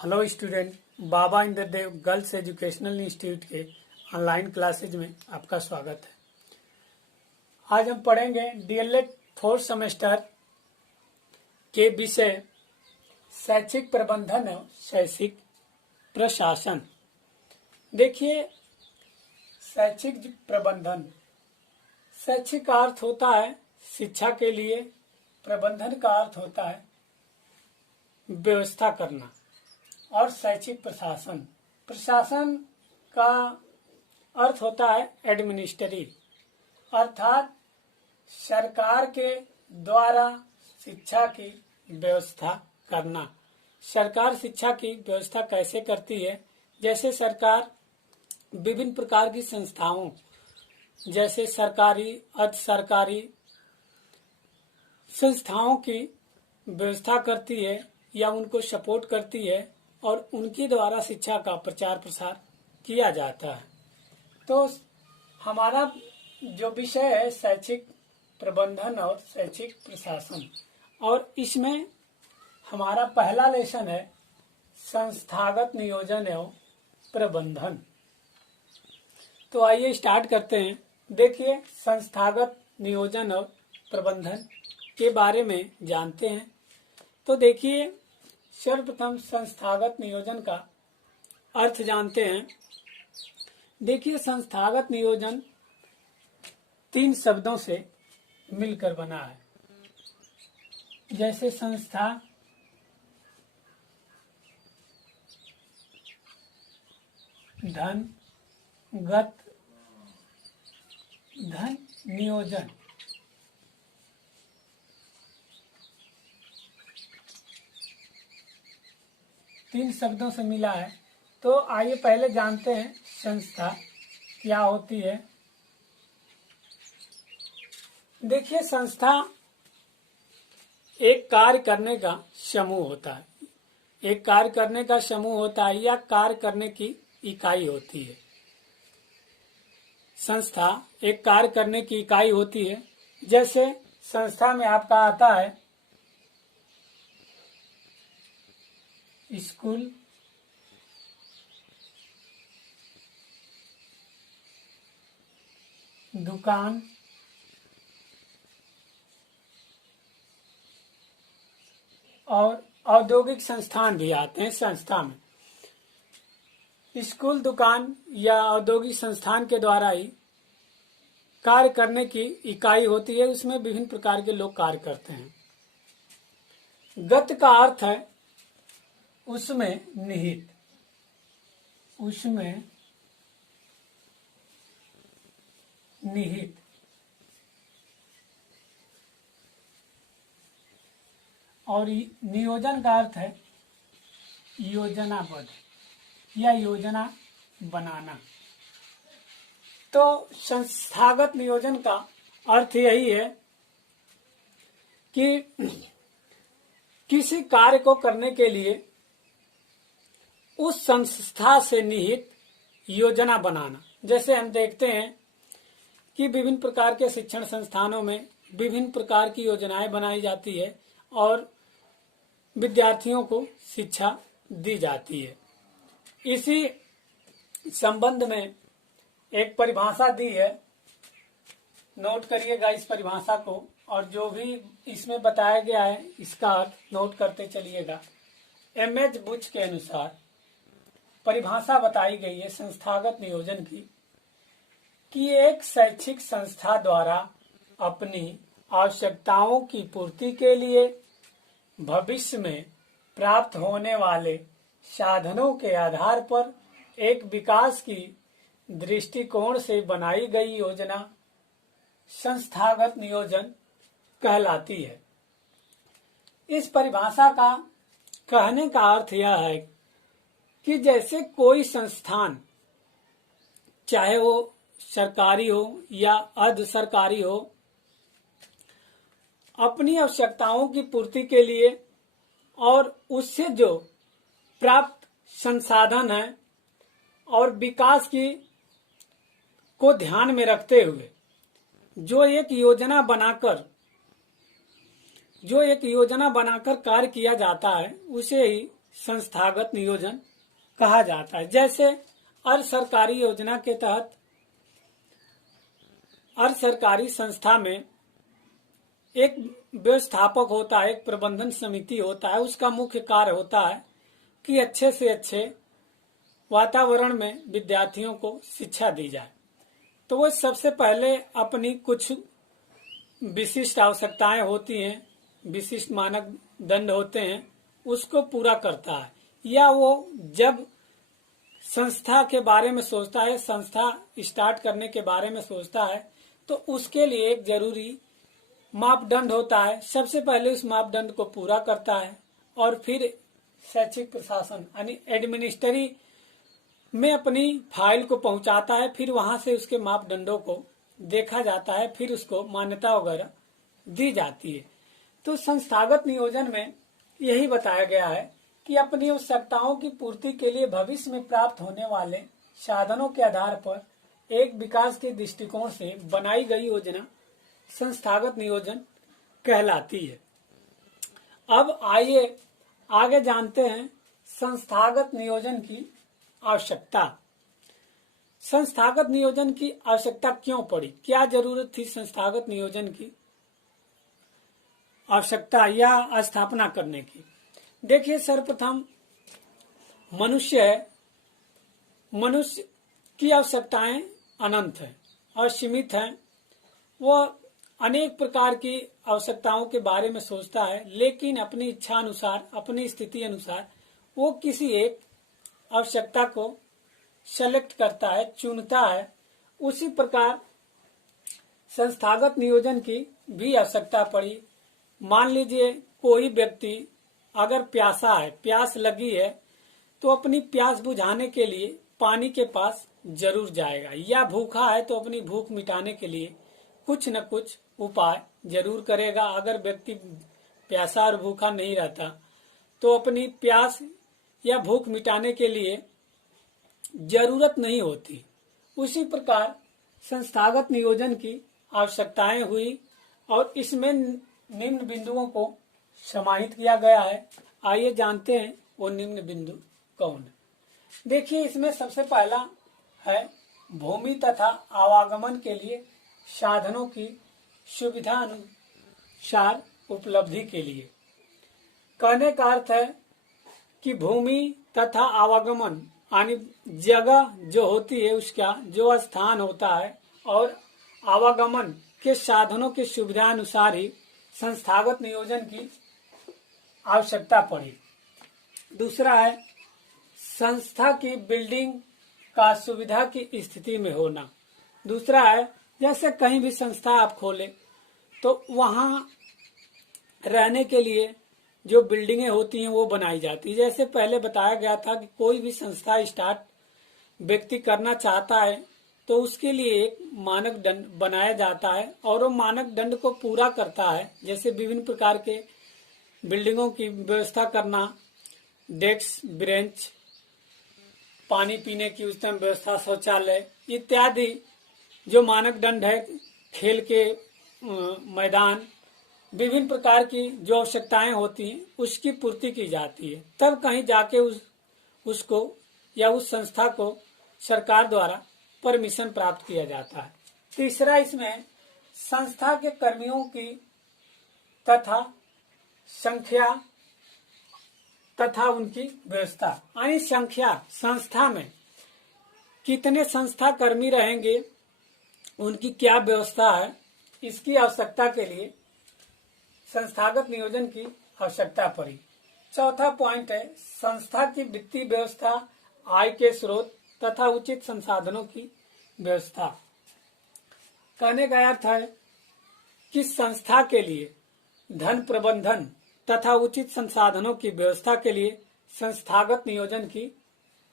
Hello student, बाबा Indradev girls educational institute के online classes में आपका स्वागत है। आज हम पढ़ेंगे डीएलएड फोर्थ सेमेस्टर के विषय शैक्षिक प्रबंधन और शैक्षिक प्रशासन। देखिए, शैक्षिक प्रबंधन, शैक्षिक का अर्थ होता है शिक्षा के लिए, प्रबंधन का अर्थ होता है व्यवस्था करना, और शैक्षिक प्रशासन, प्रशासन का अर्थ होता है एडमिनिस्ट्रेटिव, अर्थात सरकार के द्वारा शिक्षा की व्यवस्था करना। सरकार शिक्षा की व्यवस्था कैसे करती है? जैसे सरकार विभिन्न प्रकार की संस्थाओं, जैसे सरकारी, अर्ध सरकारी संस्थाओं की व्यवस्था करती है या उनको सपोर्ट करती है और उनके द्वारा शिक्षा का प्रचार प्रसार किया जाता है। तो हमारा जो विषय है शैक्षिक प्रबंधन और शैक्षिक प्रशासन, और इसमें हमारा पहला लेसन है संस्थागत नियोजन एवं प्रबंधन। तो आइए स्टार्ट करते हैं। देखिए, संस्थागत नियोजन और प्रबंधन के बारे में जानते हैं। तो देखिए, सर्वप्रथम संस्थागत नियोजन का अर्थ जानते हैं। देखिए, संस्थागत नियोजन 3 शब्दों से मिलकर बना है। जैसे संस्था, धन, गत, धन, नियोजन। तीन शब्दों से मिला है। तो आइए पहले जानते हैं संस्था क्या होती है। देखिए, संस्था एक कार्य करने का समूह होता है। एक कार्य करने का समूह होता है या कार्य करने की इकाई होती है। संस्था एक कार्य करने की इकाई होती है। जैसे संस्था में आपका आता है स्कूल, दुकान, और औद्योगिक संस्थान भी आते हैं संस्था में। स्कूल, दुकान या औद्योगिक संस्थान के द्वारा ही कार्य करने की इकाई होती है। उसमें विभिन्न प्रकार के लोग कार्य करते हैं। गत का अर्थ है उसमें निहित, उसमें निहित। और नियोजन का अर्थ है योजनाबद्ध या योजना बनाना। तो संस्थागत नियोजन का अर्थ यही है कि किसी कार्य को करने के लिए उस संस्था से निहित योजना बनाना। जैसे हम देखते हैं कि विभिन्न प्रकार के शिक्षण संस्थानों में विभिन्न प्रकार की योजनाएं बनाई जाती है और विद्यार्थियों को शिक्षा दी जाती है। इसी संबंध में एक परिभाषा दी है, नोट करिएगा इस परिभाषा को, और जो भी इसमें बताया गया है इसका अर्थ नोट करते चलिएगा। एमएच बुच के अनुसार परिभाषा बताई गई है संस्थागत नियोजन की कि एक शैक्षिक संस्था द्वारा अपनी आवश्यकताओं की पूर्ति के लिए भविष्य में प्राप्त होने वाले साधनों के आधार पर एक विकास की दृष्टिकोण से बनाई गई योजना संस्थागत नियोजन कहलाती है। इस परिभाषा का कहने का अर्थ यह है कि जैसे कोई संस्थान, चाहे वो सरकारी हो या अर्ध सरकारी हो, अपनी आवश्यकताओं की पूर्ति के लिए और उससे जो प्राप्त संसाधन है और विकास की को ध्यान में रखते हुए जो एक योजना बनाकर कार्य किया जाता है, उसे ही संस्थागत नियोजन कहा जाता है। जैसे अर्ध सरकारी योजना के तहत अर्ध सरकारी संस्था में एक व्यवस्थापक होता है, एक प्रबंधन समिति होता है। उसका मुख्य कार्य होता है कि अच्छे से अच्छे वातावरण में विद्यार्थियों को शिक्षा दी जाए। तो वो सबसे पहले अपनी कुछ विशिष्ट आवश्यकताएं होती हैं, विशिष्ट मानक दंड होते हैं, उसको पूरा करता है। या वो जब संस्था के बारे में सोचता है, संस्था स्टार्ट करने के बारे में सोचता है, तो उसके लिए एक जरूरी मापदंड होता है। सबसे पहले उस मापदंड को पूरा करता है और फिर शैक्षिक प्रशासन यानी एडमिनिस्ट्री में अपनी फाइल को पहुंचाता है। फिर वहां से उसके मापदंडों को देखा जाता है, फिर उसको मान्यता वगैरह दी जाती है। तो संस्थागत नियोजन में यही बताया गया है कि अपनी आवश्यकताओं की पूर्ति के लिए भविष्य में प्राप्त होने वाले साधनों के आधार पर एक विकास के दृष्टिकोण से बनाई गई योजना संस्थागत नियोजन कहलाती है। अब आइए आगे जानते हैं संस्थागत नियोजन की आवश्यकता। संस्थागत नियोजन की आवश्यकता क्यों पड़ी, क्या जरूरत थी संस्थागत नियोजन की आवश्यकता या स्थापना करने की। देखिए, सर्वप्रथम मनुष्य है, मनुष्य की आवश्यकताएं अनंत हैं और सीमित हैं। वह अनेक प्रकार की आवश्यकताओं के बारे में सोचता है, लेकिन अपनी इच्छा अनुसार, अपनी स्थिति अनुसार वो किसी एक आवश्यकता को सेलेक्ट करता है, चुनता है। उसी प्रकार संस्थागत नियोजन की भी आवश्यकता पड़ी। मान लीजिए कोई व्यक्ति अगर प्यासा है, प्यास लगी है, तो अपनी प्यास बुझाने के लिए पानी के पास जरूर जाएगा, या भूखा है तो अपनी भूख मिटाने के लिए कुछ न कुछ उपाय जरूर करेगा। अगर व्यक्ति प्यासा और भूखा नहीं रहता तो अपनी प्यास या भूख मिटाने के लिए जरूरत नहीं होती। उसी प्रकार संस्थागत नियोजन की आवश्यकताएं हुई और इसमें निम्न बिंदुओं को समाहित किया गया है। आइए जानते हैं वो निम्न बिंदु कौन है। देखिए, इसमें सबसे पहला है भूमि तथा आवागमन के लिए साधनों की सुविधा अनुसार उपलब्धि के लिए। कहने का अर्थ है कि भूमि तथा आवागमन यानी जगह जो होती है, उसका जो स्थान होता है, और आवागमन के साधनों की सुविधा अनुसार ही संस्थागत नियोजन की आवश्यकता पड़ी। दूसरा है संस्था की बिल्डिंग का सुविधा की स्थिति में होना। दूसरा है जैसे कहीं भी संस्था आप खोले तो वहां रहने के लिए जो बिल्डिंगें होती हैं वो बनाई जाती है। जैसे पहले बताया गया था कि कोई भी संस्था स्टार्ट व्यक्ति करना चाहता है तो उसके लिए एक मानक दंड बनाया जाता है और वो मानक दंड को पूरा करता है। जैसे विभिन्न प्रकार के बिल्डिंगों की व्यवस्था करना, डेस्क, बेंच, पानी पीने की उत्तम व्यवस्था, शौचालय इत्यादि जो मानक दंड है, खेल के मैदान, विभिन्न प्रकार की जो आवश्यकताएं होती हैं उसकी पूर्ति की जाती है। तब कहीं जाके उसको या उस संस्था को सरकार द्वारा परमिशन प्राप्त किया जाता है। तीसरा, इसमें संस्था के कर्मियों की तथा संख्या तथा उनकी व्यवस्था, यानी संख्या, संस्था में कितने संस्था कर्मी रहेंगे, उनकी क्या व्यवस्था है, इसकी आवश्यकता के लिए संस्थागत नियोजन की आवश्यकता पड़ी। चौथा पॉइंट है संस्था की वित्तीय व्यवस्था, आय के स्रोत तथा उचित संसाधनों की व्यवस्था। कहने का अर्थ है कि संस्था के लिए धन प्रबंधन तथा उचित संसाधनों की व्यवस्था के लिए संस्थागत नियोजन की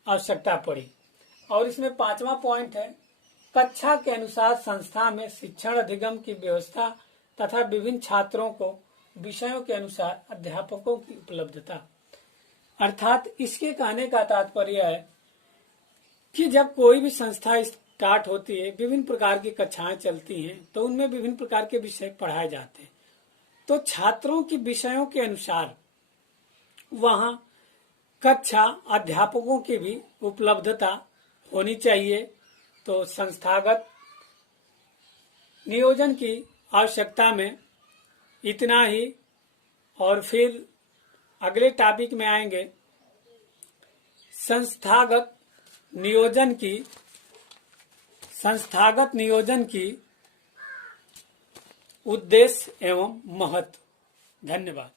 आवश्यकता पड़ी। और इसमें पांचवा पॉइंट है कक्षा के अनुसार संस्था में शिक्षण अधिगम की व्यवस्था तथा विभिन्न छात्रों को विषयों के अनुसार अध्यापकों की उपलब्धता। अर्थात इसके कहने का तात्पर्य है कि जब कोई भी संस्था स्टार्ट होती है, विभिन्न प्रकार की कक्षाएं चलती हैं, तो उनमें विभिन्न प्रकार के विषय पढ़ाए जाते हैं। तो छात्रों की विषयों के अनुसार वहां कक्षा अध्यापकों की भी उपलब्धता होनी चाहिए। तो संस्थागत नियोजन की आवश्यकता में इतना ही, और फिर अगले टॉपिक में आएंगे संस्थागत नियोजन की उद्देश्य एवं महत्व। धन्यवाद।